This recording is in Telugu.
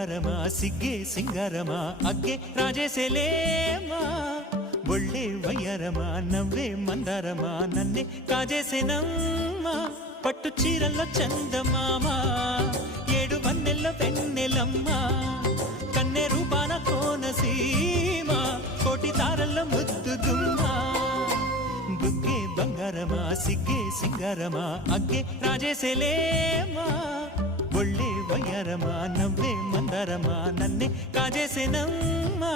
బంగారమా సిగ్గే సింగారమా అగ్గే రాజేసేలేమా ఒళ్ళే వయ్యారమా నవ్వే మందారమా నన్నే కాజేసేనమ్మా పట్టు చీరల్లో చందమామా ఏడు వన్నెల్లో వెన్నెలమ్మా కన్నె రూపాన కోనసీమ కోటి తారల్లో ముద్దుగుమ్మా బుగ్గే బంగారమా సిగ్గే సింగారమా అగ్గే రాజేసేలేమా ఒళ్ళే వయ్యారమా నవ్వే మందారమా నన్నే కాజేసేనమ్మా